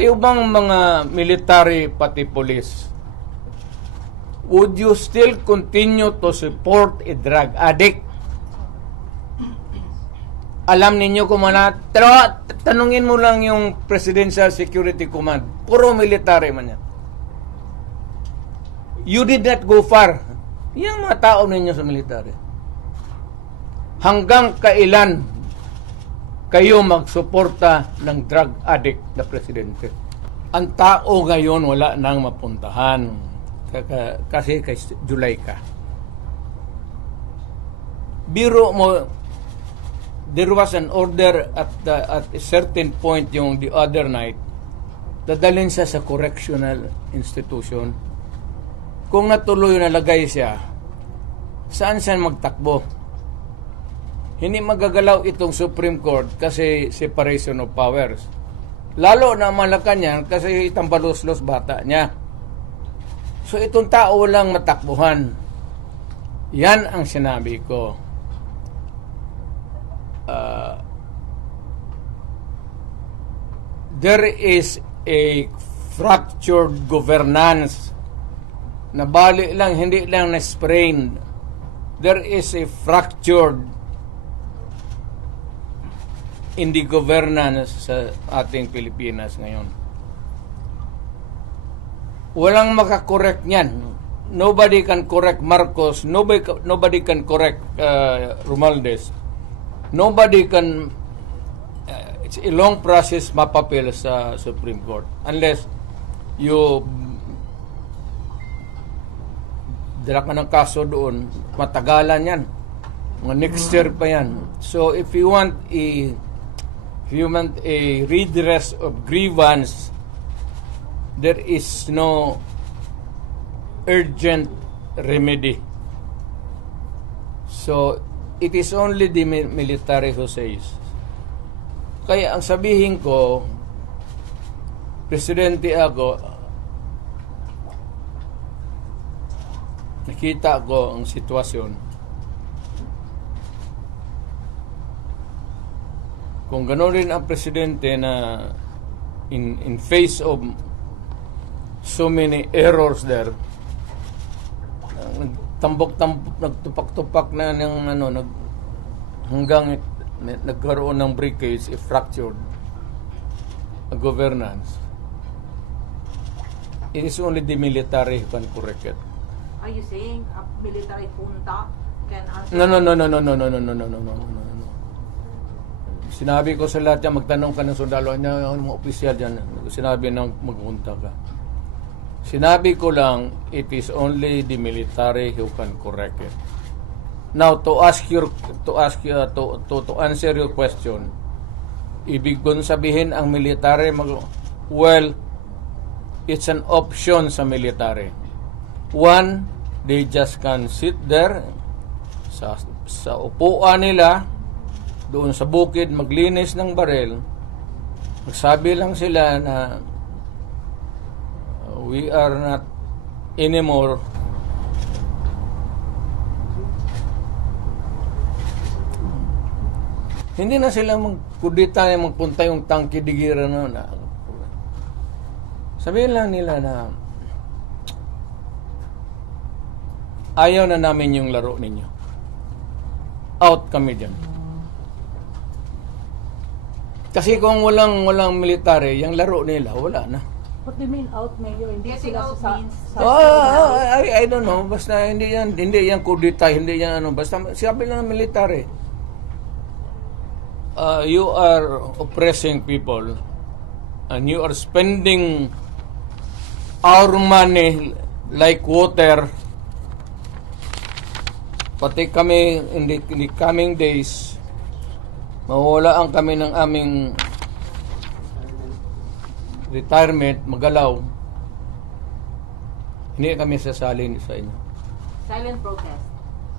Kayo bang mga military pati police, would you still continue to support a drug addict? Alam ninyo kung tanungin mo lang yung Presidential Security Command. Puro military man yan. You did not go far. Yung mga tao ninyo sa military. Hanggang kailan kayo magsuporta ng drug addict na presidente? Ang tao ngayon wala nang mapuntahan. Kasi kay July ka. Biro mo, there was an order at a certain point yung the other night, dadalhin siya sa correctional institution. Kung natuloy nalagay siya, saan siya magtakbo? Hindi magagalaw itong Supreme Court kasi separation of powers. Lalo na Malacanang kasi itambalos-los bata niya. So itong tao lang matakbuhan. Yan ang sinabi ko. There is a fractured governance. Nabali lang, hindi lang na-sprain. There is a fractured in the governance sa ating Pilipinas ngayon. Walang makakorek niyan. Nobody can correct Marcos. Nobody can correct Romualdez. Nobody can... it's a long process mapapil sa Supreme Court. Unless you... dala ka ng kaso doon, matagalan yan. Mga next year pa yan. So if you want a redress of grievance, there is no urgent remedy. So it is only the military who says. Kaya ang sabihin ko, presidente ako, nakita ko ang sitwasyon. Kung gano'n rin ang presidente na in face of so many errors there, nagtupak-tupak na ng hanggang nagkaroon ng breakage, fractured governance. It is only the military who can correct it. Are you saying a military junta can answer? No. Sinabi ko sa lahat yan, magtanong ka ng sundalo niya, yung mga opisyal dyan, sinabi nang maghunta ka. Sinabi ko lang, it is only the military who can correct it. Now, to answer your question, ibig kong sabihin ang military, well, it's an option sa military. One, they just can sit there sa upuan nila, doon sa bukid, maglinis ng barel. Magsabi lang sila na we are not anymore hindi na sila magkudita na magpunta yung tangke digira na. Sabihin lang nila na ayaw na namin yung laro ninyo. Out kami dyan. Kasi kung walang military, yung laro nila, wala na. What do you mean out, Mayor? Hindi Getting sila out sa... means... I don't know. Basta hindi yan kudita, hindi yan ano. Basta sabi lang ng military. You are oppressing people and you are spending our money like water. Pati kami in the coming days, mawawalaan kami ng aming retirement, magalaw. Hindi kami sasalin sa inyo. Silent protest.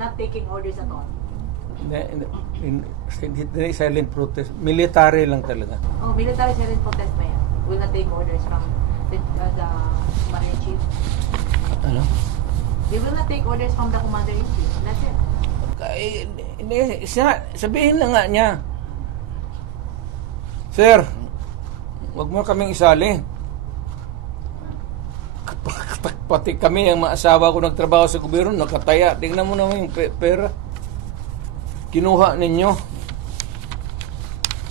Not taking orders at all. Hindi silent protest. Military lang talaga. Oh, military silent protest ba yan? Will not take orders from the commander-in-chief? Ano? They will not take orders from the commander-in-chief. That's it. Hindi, sabihin lang nga niya, Sir, Huwag mo kaming isali. Pati kami, ang mga asawa ko nagtrabaho sa gobyerno, nakataya. Tingnan mo naman yung pera. Kinuha ninyo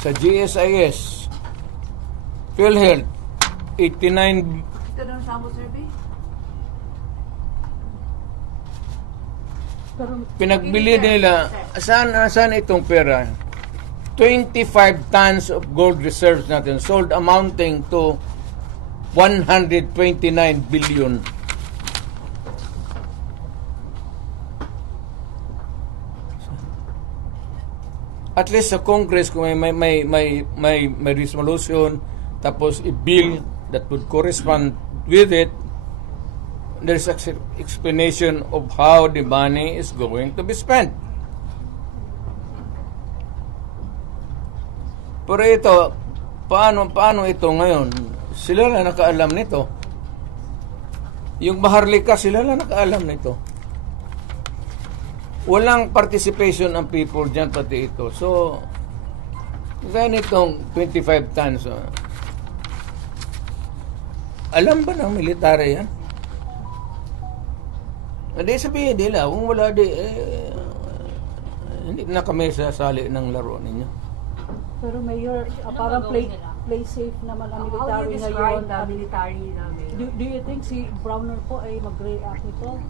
sa GSIS, PhilHealth, 89. Ito ng sample survey? Pero Pinagbili nila, saan itong pera? 25 tons of gold reserves natin sold amounting to 129 billion. At least sa Congress kung may resolution tapos i-bill that would correspond with it, there's explanation of how the money is going to be spent. Pero ito, paano ito ngayon? Sila na nakaalam nito. Yung Maharlika, sila na nakaalam nito. Walang participation ang people dyan, pati ito. So, ganitong 25 tons. Alam ba ng military yan? Hindi sabihin nila, kung wala hindi na kami sasali ng laro ninyo. Pero Mayor, parang play safe naman ang How do military you describe ngayon. the military namin? Do you think si Browner po ay mag-react nito?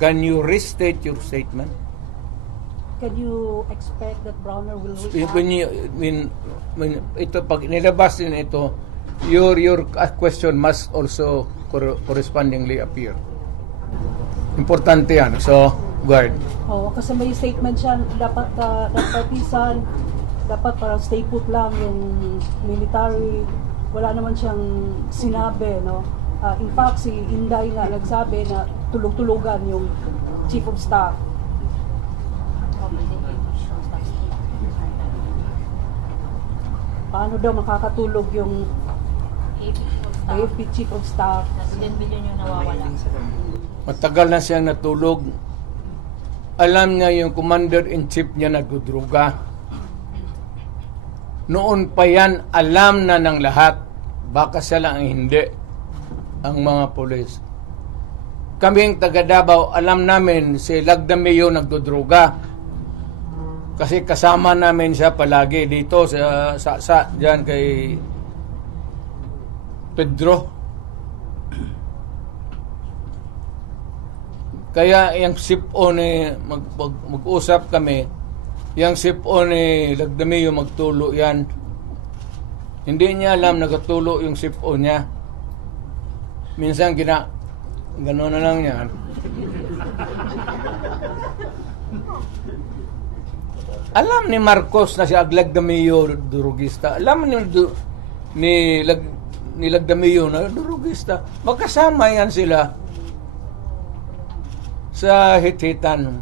Can you restate your statement? Can you expect that Browner will react? When ito, pag nilabas din ito, your question must also correspondingly appear. Importante yan. So, guard. Oh, kasi may statement siya, dapat partisan, dapat parang stay put lang yung military. Wala naman siyang sinabi, no? In fact, si Inday nga nagsabi na tulog-tulugan yung Chief of Staff. Paano daw makakatulog yung AFP Chief of Staff? 10 billion yung nawawala. Matagal na siyang natulog. Alam niya yung commander-in-chief niya nagdudruga. Noon pa yan, alam na ng lahat. Baka siya lang ang hindi. Ang mga polis. Kaming taga Davao, alam namin si Lagdameo nagdudruga. Kasi kasama namin siya palagi dito sa diyan kay Pedro. Kaya yung SIPO ni mag-usap kami, yung SIPO ni Lagdameo magtulo yan. Hindi niya alam nagatulo yung SIPO niya. Minsan gano'n na lang yan. Alam ni Marcos na si Lagdameo durugista. Alam ni Lagdameo na durugista. Magkasama yan sila sa hit-hitan.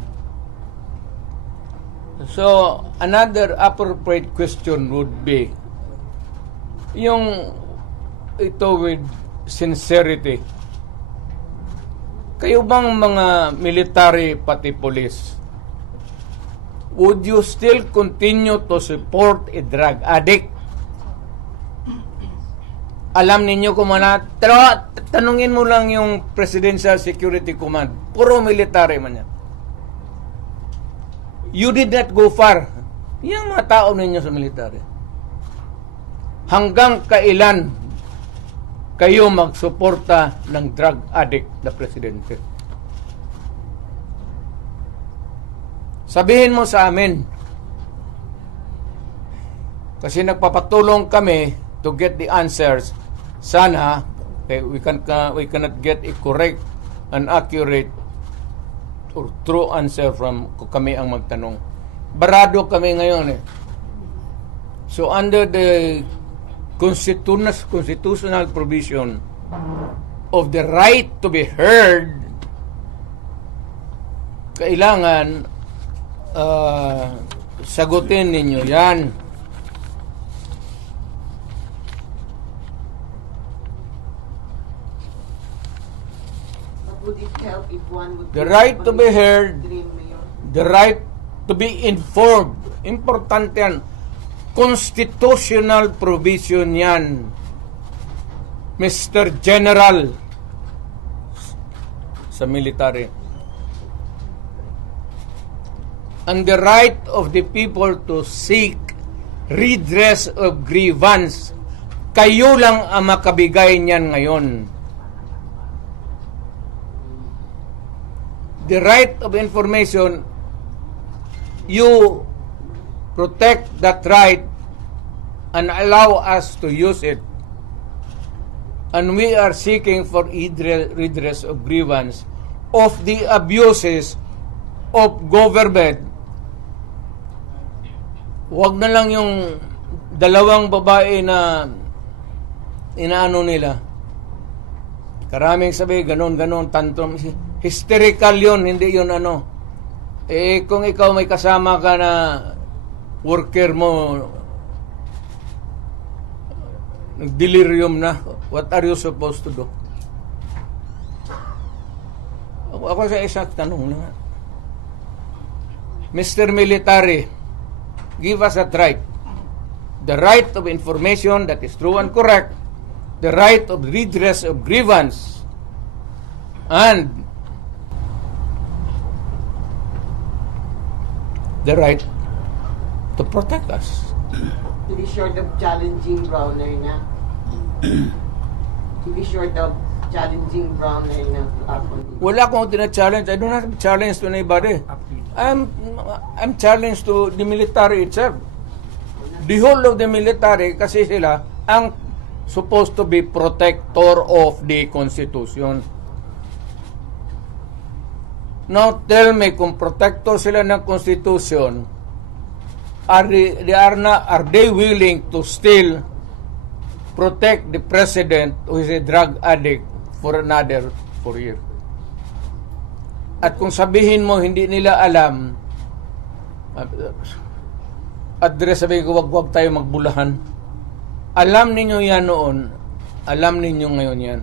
So, another appropriate question would be yung ito with sincerity. Kayo bang mga military pati police, would you still continue to support a drug addict? Alam ninyo kung tanungin mo lang yung Presidential Security Command. Puro military man yan. You did not go far. Yung mga tao ninyo sa military. Hanggang kailan kayo magsuporta ng drug addict na presidente? Sabihin mo sa amin. Kasi nagpapatulong kami to get the answers. Sana we cannot get a correct and accurate or true answer from kami ang magtanong. Barado kami ngayon eh. So under the constitutional provision of the right to be heard, kailangan sagutin ninyo yan. Would it help if one would The right to be heard, Dream Mayor? the right to be informed. Importante yan. Constitutional provision yan, Mr. General sa military. And the right of the people to seek redress of grievance. Kayo lang ang makabigay niyan ngayon. The right of information, you protect that right and allow us to use it. And we are seeking for redress of grievance of the abuses of government. Huwag na lang yung dalawang babae na inaano nila. Karaming sabi, ganon, tantrum. Hysterical yun, hindi yun ano. Eh, kung ikaw may kasama ka na worker mo, nag-delirium na, what are you supposed to do? Ako sa isang tanong lang. Mr. Military, give us that right. The right of information that is true and correct, the right of redress of grievance, and the right to protect us. To be short of challenging Browner na. To be short of challenging Browner na. Wala akong tina-challenge. I don't have to challenge to anybody. I'm challenged to the military itself. The whole of the military, kasi sila ang supposed to be protector of the Constitution. Now tell me, kung protector sila ng Constitution, are they willing to still protect the president who is a drug addict for another 4 years? At kung sabihin mo hindi nila alam, address, sabihin ko, wag tayo magbulahan. Alam ninyo yan noon, alam ninyo ngayon yan.